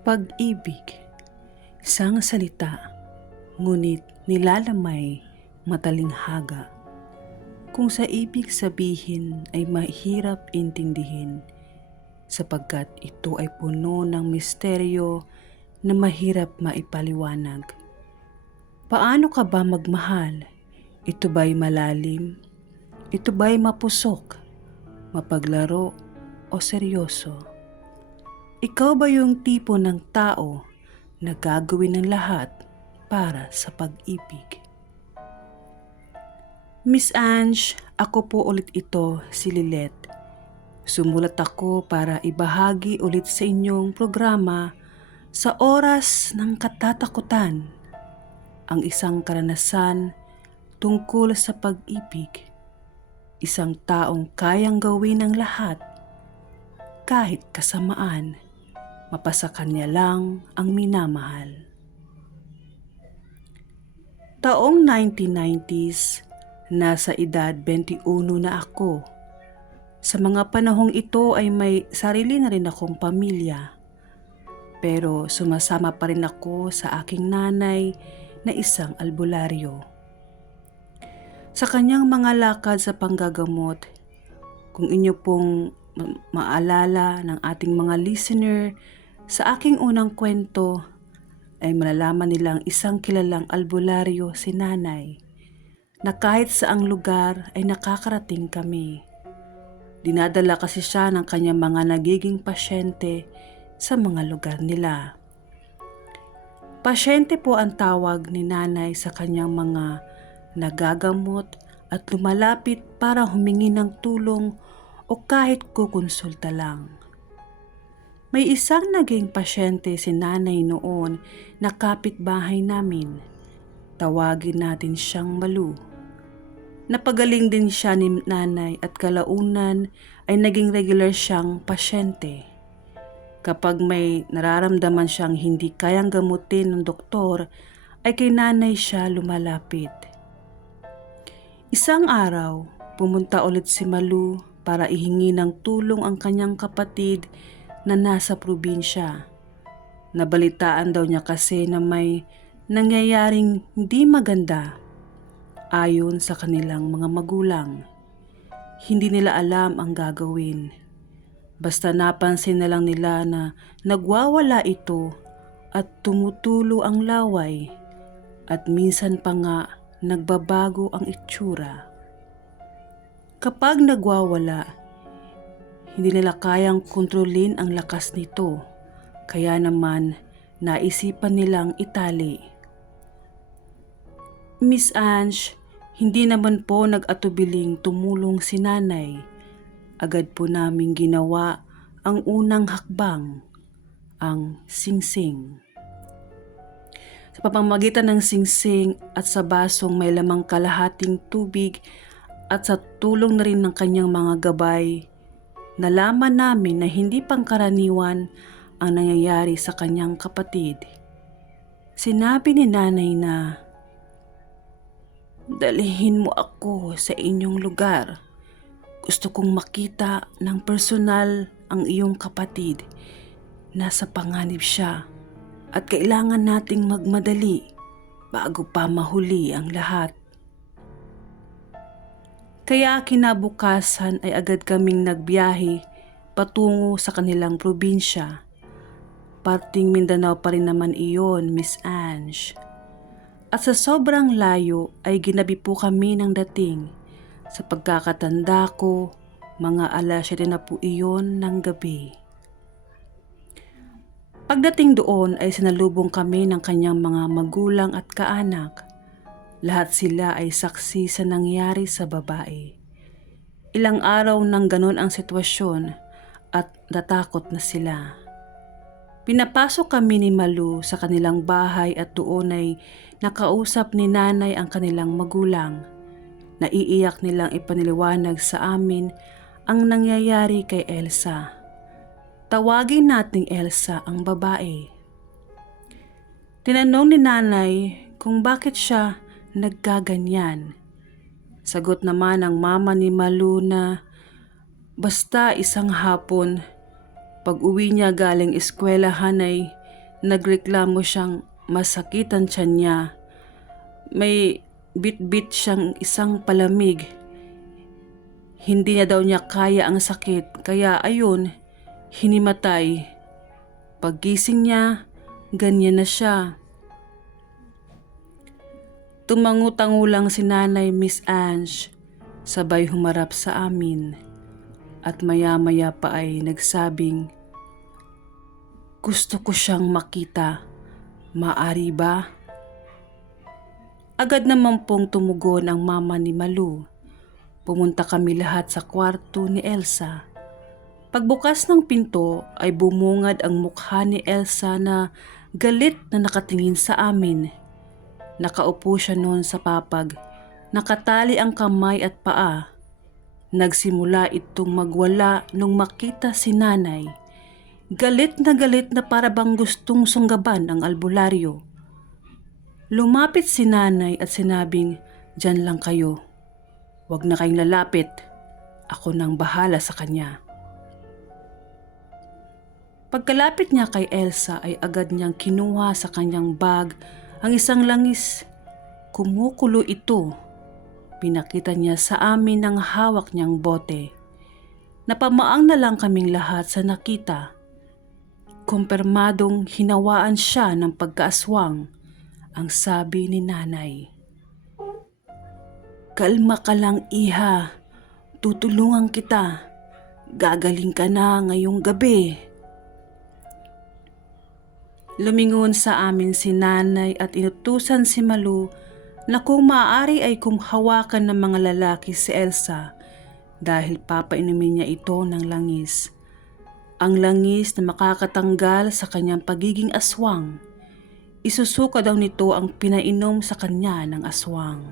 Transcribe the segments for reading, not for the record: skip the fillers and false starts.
Pag-ibig, isang salita, ngunit nilalamay matalinghaga. Kung sa ibig sabihin ay mahirap intindihin, sapagkat ito ay puno ng misteryo na mahirap maipaliwanag. Paano ka ba magmahal? Ito ba'y malalim? Ito ba'y mapusok, mapaglaro o seryoso? Ikaw ba yung tipo ng tao na gagawin ng lahat para sa pag-ibig? Miss Ange, ako po ulit ito, si Lilet. Sumulat ako para ibahagi ulit sa inyong programa sa oras ng katatakutan, ang isang karanasan tungkol sa pag-ibig. Isang taong kayang gawin ng lahat kahit kasamaan. Mapasa kanya lang ang minamahal. Taong 1990s, nasa edad 21 na ako. Sa mga panahong ito ay may sarili na rin akong pamilya. Pero sumasama pa rin ako sa aking nanay na isang albularyo. Sa kanyang mga lakad sa panggagamot, kung inyo pong maalala ng ating mga listener, sa aking unang kwento ay malalaman nilang isang kilalang albularyo si nanay na kahit saang lugar ay nakakarating kami. Dinadala kasi siya ng kanyang mga nagiging pasyente sa mga lugar nila. Pasyente po ang tawag ni nanay sa kanyang mga nagagamot at lumalapit para humingi ng tulong o kahit kukonsulta lang. May isang naging pasyente si nanay noon na kapitbahay namin. Tawagin natin siyang Malu. Napagaling din siya ni nanay at kalaunan ay naging regular siyang pasyente. Kapag may nararamdaman siyang hindi kayang gamutin ng doktor, ay kay nanay siya lumalapit. Isang araw, pumunta ulit si Malu para ihingi ng tulong ang kanyang kapatid na nasa probinsya. Nabalitaan daw niya kasi na may nangyayaring hindi maganda ayon sa kanilang mga magulang. Hindi nila alam ang gagawin. Basta napansin na lang nila na nagwawala ito at tumutulo ang laway at minsan pa nga nagbabago ang itsura. Kapag nagwawala, hindi nila kayang kontrolin ang lakas nito, kaya naman naisipan nilang itali. Miss Ange, hindi naman po nag-atubiling tumulong si nanay. Agad po naming ginawa ang unang hakbang, ang singsing. Sa pamamagitan ng singsing at sa basong may lamang kalahating tubig at sa tulong na rin ng kanyang mga gabay, nalaman namin na hindi pangkaraniwan ang nangyayari sa kanyang kapatid. Sinabi ni nanay na, "Dalhin mo ako sa inyong lugar. Gusto kong makita ng personal ang iyong kapatid. Nasa panganib siya at kailangan nating magmadali bago pa mahuli ang lahat." Kaya kinabukasan ay agad kaming nagbiyahe patungo sa kanilang probinsya. Parting Mindanao pa rin naman iyon, Miss Ange. At sa sobrang layo ay ginabi po kami ng dating. Sa pagkakatanda ko, mga 7:00 na po iyon ng gabi. Pagdating doon ay sinalubong kami ng kanyang mga magulang at kaanak. Lahat sila ay saksi sa nangyari sa babae. Ilang araw nang ganon ang sitwasyon at natakot na sila. Pinapasok kami ni Malu sa kanilang bahay at doon ay nakausap ni nanay ang kanilang magulang. Naiiyak nilang ipaniliwanag sa amin ang nangyayari kay Elsa. Tawagin nating Elsa ang babae. Tinanong ni nanay kung bakit siya nagkaganyan. Sagot naman ng mama ni Malu na basta isang hapon, pag uwi niya galing eskwelahan ay Nagreklamo siyang masakitan tiyan niya. May bit-bit siyang isang palamig. Hindi niya daw niya kaya ang sakit, kaya ayun, hinimatay. Paggising niya, ganyan na siya. Tumangu-tango lang si Nanay Miss Ange, sabay humarap sa amin. At maya-maya pa ay nagsabing, "Gusto ko siyang makita. Maari ba?" Agad naman pong tumugon ang mama ni Malu. Pumunta kami lahat sa kwarto ni Elsa. Pagbukas ng pinto ay bumungad ang mukha ni Elsa na galit na nakatingin sa amin. Nakaupo siya noon sa papag, nakatali ang kamay at paa. Nagsimula itong magwala nung makita si Nanay. Galit na para bang gustong sunggaban ang albularyo. Lumapit si Nanay at sinabing, "Diyan lang kayo. Huwag na kayong lalapit. Ako nang bahala sa kanya." Pagkalapit niya kay Elsa ay agad niyang kinuha sa kanyang bag ang isang langis. Kumukulo ito. Pinakita niya sa amin ang hawak niyang bote. Napamaang na lang kaming lahat sa nakita. Kumpirmadong hinawaan siya ng pagkaaswang. Ang sabi ni Nanay, "Kalma ka lang, iha. Tutulungan kita. Gagaling ka na ngayong gabi." Lumingon sa amin si Nanay at inutusan si Malu na kung maaari ay hawakan ng mga lalaki si Elsa dahil papainumin niya ito ng langis. Ang langis na makakatanggal sa kanyang pagiging aswang. Isusuka daw nito ang pinainom sa kanya ng aswang.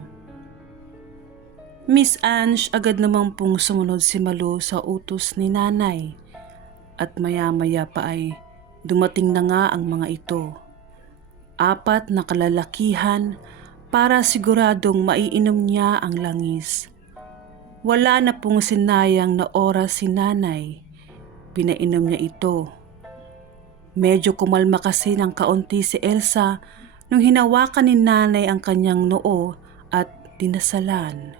Miss Ange agad namang pong sumunod si Malu sa utos ni Nanay at maya-maya pa ay dumating na nga ang mga ito. 4 na kalalakihan para siguradong maiinom niya ang langis. Wala na pong sinayang na oras si Nanay. Pinainom niya ito. Medyo kumalma kasi ng kaunti si Elsa nung hinawakan ni Nanay ang kanyang noo at dinasalan.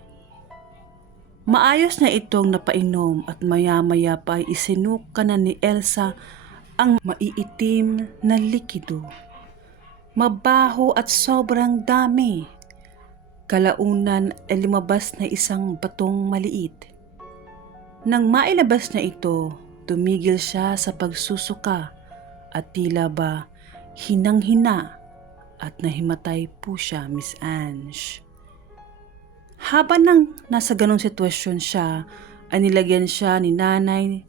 Maayos niya itong napainom at maya-maya pa ay isinuka na ni Elsa ang maiitim na likido. Mabaho at sobrang dami. Kalaunan ay lumabas na isang batong maliit. Nang mailabas na ito, tumigil siya sa pagsusuka at tila ba hinang-hina at nahimatay po siya, Miss Ange. Habang nang nasa ganong sitwasyon siya, ay nilagyan siya ni Nanay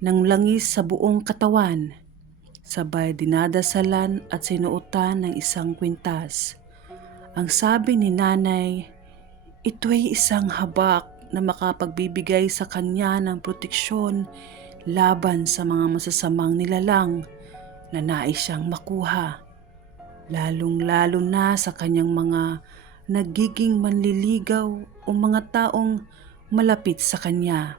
ng langis sa buong katawan. Sabay dinadasalan at sinuotan ng isang kwintas. Ang sabi ni Nanay, ito ay isang habak na makapagbibigay sa kanya ng proteksyon laban sa mga masasamang nilalang na nais siyang makuha, lalong-lalo na sa kanyang mga nagiging manliligaw o mga taong malapit sa kanya.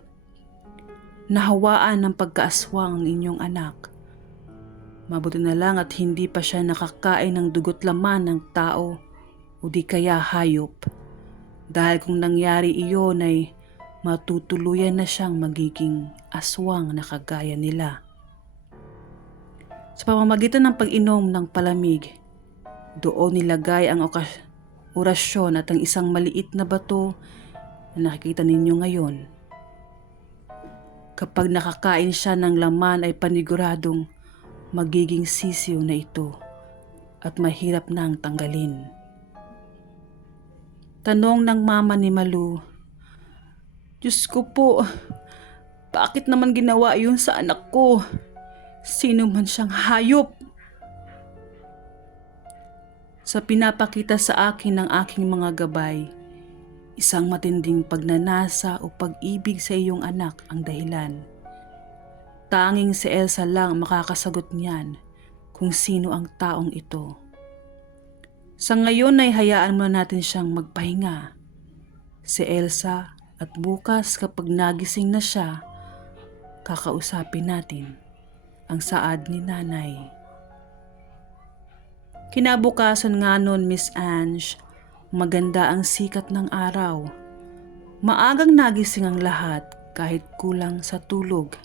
Nahawaan ng pagkaaswang ang inyong anak. Mabuti na lang at hindi pa siya nakakain ng dugot laman ng tao o di kaya hayop. Dahil kung nangyari iyon ay matutuluyan na siyang magiging aswang na kagaya nila. Sa pamamagitan ng pag-inom ng palamig, doon nilagay ang orasyon at ang isang maliit na bato na nakikita ninyo ngayon. Kapag nakakain siya ng laman ay paniguradong magiging sisiw na ito at mahirap nang tanggalin. Tanong ng mama ni Malu, "Diyos ko po, bakit naman ginawa yun sa anak ko? Sino man siyang hayop?" Sa pinapakita sa akin ng aking mga gabay, isang matinding pagnanasa o pag-ibig sa iyong anak ang dahilan. Tanging si Elsa lang makakasagot niyan kung sino ang taong ito. Sa ngayon ay hayaan muna natin siyang magpahinga. Si Elsa at bukas kapag nagising na siya, kakausapin natin ang saad ni Nanay. Kinabukasan nga nun, Miss Ange, maganda ang sikat ng araw. Maagang nagising ang lahat kahit kulang sa tulog,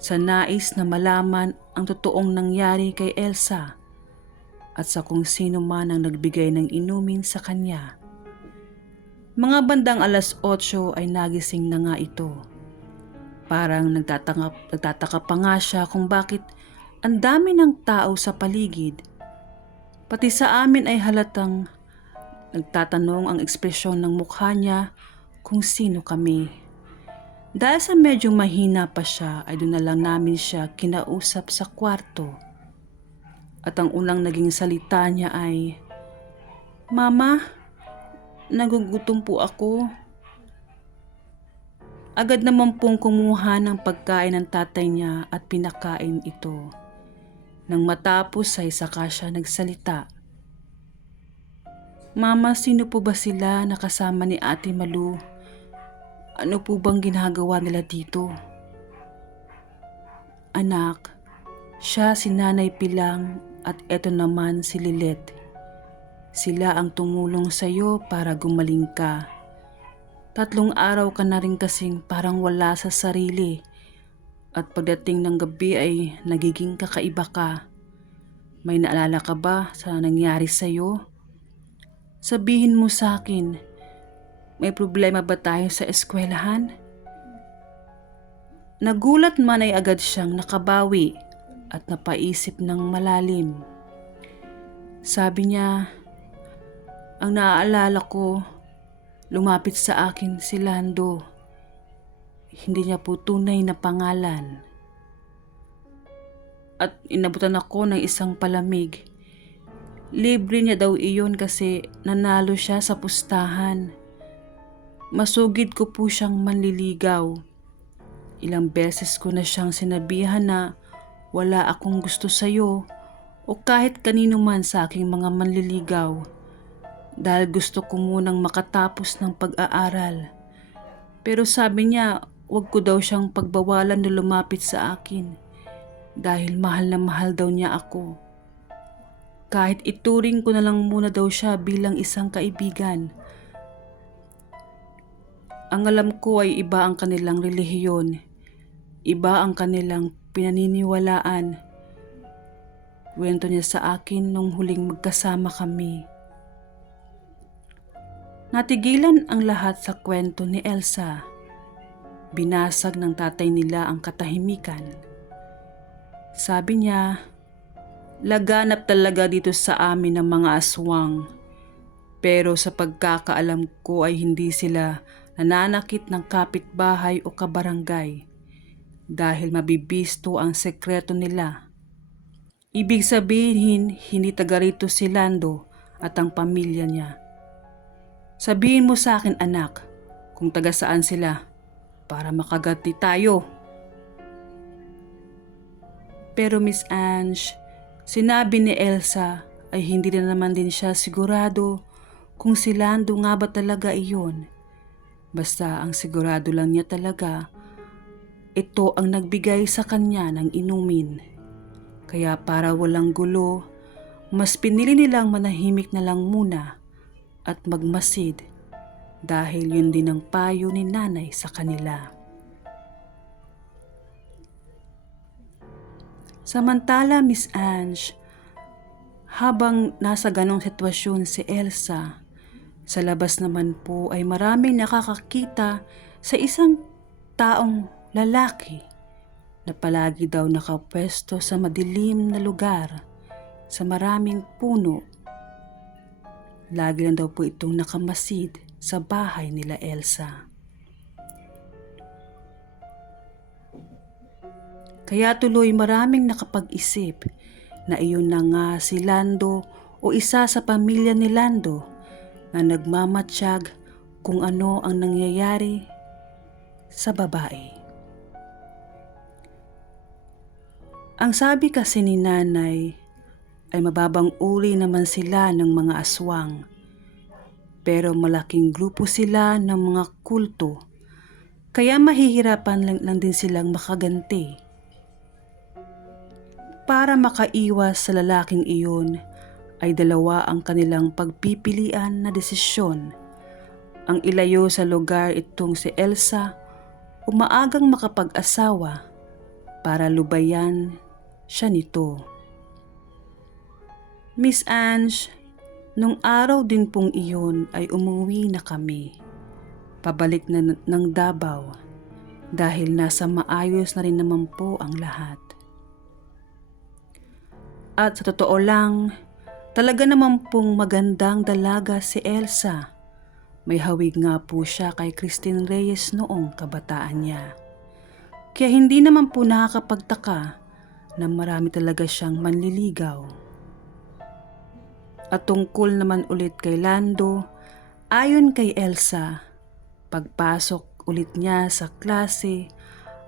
sa nais na malaman ang totoong nangyari kay Elsa at sa kung sino man ang nagbigay ng inumin sa kanya. Mga bandang 8:00 ay nagising na nga ito. Parang nagtataka pa nga siya kung bakit ang dami ng tao sa paligid. Pati sa amin ay halatang nagtatanong ang ekspresyon ng mukha niya kung sino kami. Dahil sa medyo mahina pa siya ay doon na lang namin siya kinausap sa kwarto. At ang unang naging salita niya ay, "Mama, nagugutom po ako." Agad naman pong kumuha ng pagkain ng tatay niya at pinakain ito. Nang matapos ay saka siya nagsalita. "Mama, sino po ba sila na kasama ni Ate Malu? Ano po bang ginagawa nila dito?" "Anak, siya si Nanay Pilang at eto naman si Lilet. Sila ang tumulong sa'yo para gumaling ka. 3 araw ka na rin kasing parang wala sa sarili at pagdating ng gabi ay nagiging kakaiba ka. May naalala ka ba sa nangyari sa'yo? Sabihin mo sa akin, may problema ba tayo sa eskwelahan?" Nagulat man ay agad siyang nakabawi at napaisip ng malalim. Sabi niya, "Ang naaalala ko, lumapit sa akin si Lando. Hindi niya po tunay na pangalan. At inabutan ako ng isang palamig. Libre niya daw iyon kasi nanalo siya sa pustahan. Masugid ko po siyang manliligaw. Ilang beses ko na siyang sinabihan na wala akong gusto sa'yo o kahit kanino man sa aking mga manliligaw. Dahil gusto ko munang makatapos ng pag-aaral. Pero sabi niya, wag ko daw siyang pagbawalan na lumapit sa akin dahil mahal na mahal daw niya ako. Kahit ituring ko na lang muna daw siya bilang isang kaibigan. Ang alam ko ay iba ang kanilang relihiyon, iba ang kanilang pinaniniwalaan. Kwento niya sa akin nung huling magkasama kami." Natigilan ang lahat sa kwento ni Elsa. Binasag ng tatay nila ang katahimikan. Sabi niya, "Laganap talaga dito sa amin ng mga aswang. Pero sa pagkakaalam ko ay hindi sila nananakit ng kapitbahay o kabarangay dahil mabibisto ang sekreto nila. Ibig sabihin, hindi taga rito si Lando at ang pamilya niya. Sabihin mo sa akin, anak, kung taga saan sila para makagati tayo." Pero Miss Ange, sinabi ni Elsa ay hindi na naman din siya sigurado kung si Lando nga ba talaga iyon. Basta ang sigurado lang niya talaga, ito ang nagbigay sa kanya ng inumin. Kaya para walang gulo, mas pinili nilang manahimik na lang muna at magmasid dahil yun din ang payo ni nanay sa kanila. Samantala, Miss Ange, habang nasa ganong sitwasyon si Elsa, sa labas naman po ay maraming nakakakita sa isang taong lalaki na palagi daw nakapwesto sa madilim na lugar sa maraming puno. Lagi lang daw po itong nakamasid sa bahay nila Elsa. Kaya tuloy maraming nakapag-isip na iyon na nga si Lando o isa sa pamilya ni Lando na nagmamatsyag kung ano ang nangyayari sa babae. Ang sabi kasi ni nanay ay mababang uri naman sila ng mga aswang, pero malaking grupo sila ng mga kulto, kaya mahihirapan lang din silang makaganti. Para makaiwas sa lalaking iyon ay dalawa ang kanilang pagpipilian na desisyon. Ang ilayo sa lugar itong si Elsa o maagang makapag-asawa para lubayan siya nito. Miss Ange, nung araw din pong iyon ay umuwi na kami. Pabalik na ng Davao dahil nasa maayos na rin naman po ang lahat. At sa totoo lang, talaga naman pong magandang dalaga si Elsa. May hawig nga po siya kay Christine Reyes noong kabataan niya. Kaya hindi naman po nakakapagtaka na marami talaga siyang manliligaw. At tungkol naman ulit kay Lando, ayon kay Elsa, pagpasok ulit niya sa klase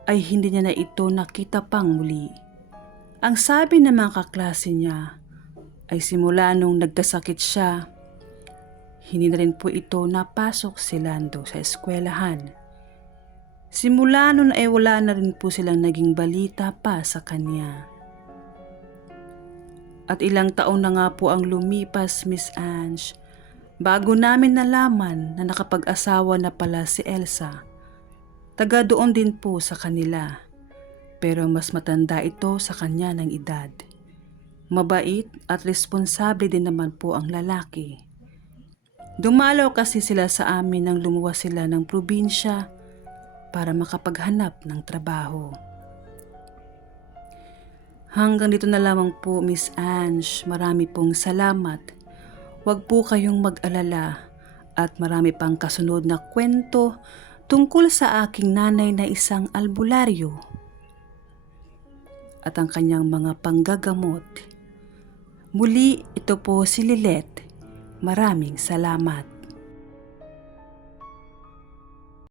ay hindi niya na ito nakita pang muli. Ang sabi ng mga kaklase niya ay simula nung nagkasakit siya, hindi na rin po ito napasok si Lando sa eskwelahan. Simula nun ay wala na rin po silang naging balita pa sa kanya. At ilang taon na nga po ang lumipas, Miss Ange, bago namin nalaman na nakapag-asawa na pala si Elsa. Taga doon din po sa kanila, pero mas matanda ito sa kanya ng edad. Mabait at responsable din naman po ang lalaki. Dumalaw kasi sila sa amin nang lumuwas sila ng probinsya para makapaghanap ng trabaho. Hanggang dito na lamang po, Miss Ange. Marami pong salamat. Huwag po kayong mag-alala at marami pang kasunod na kwento tungkol sa aking nanay na isang albularyo at ang kanyang mga panggagamot. Muli, ito po si Lilet. Maraming salamat.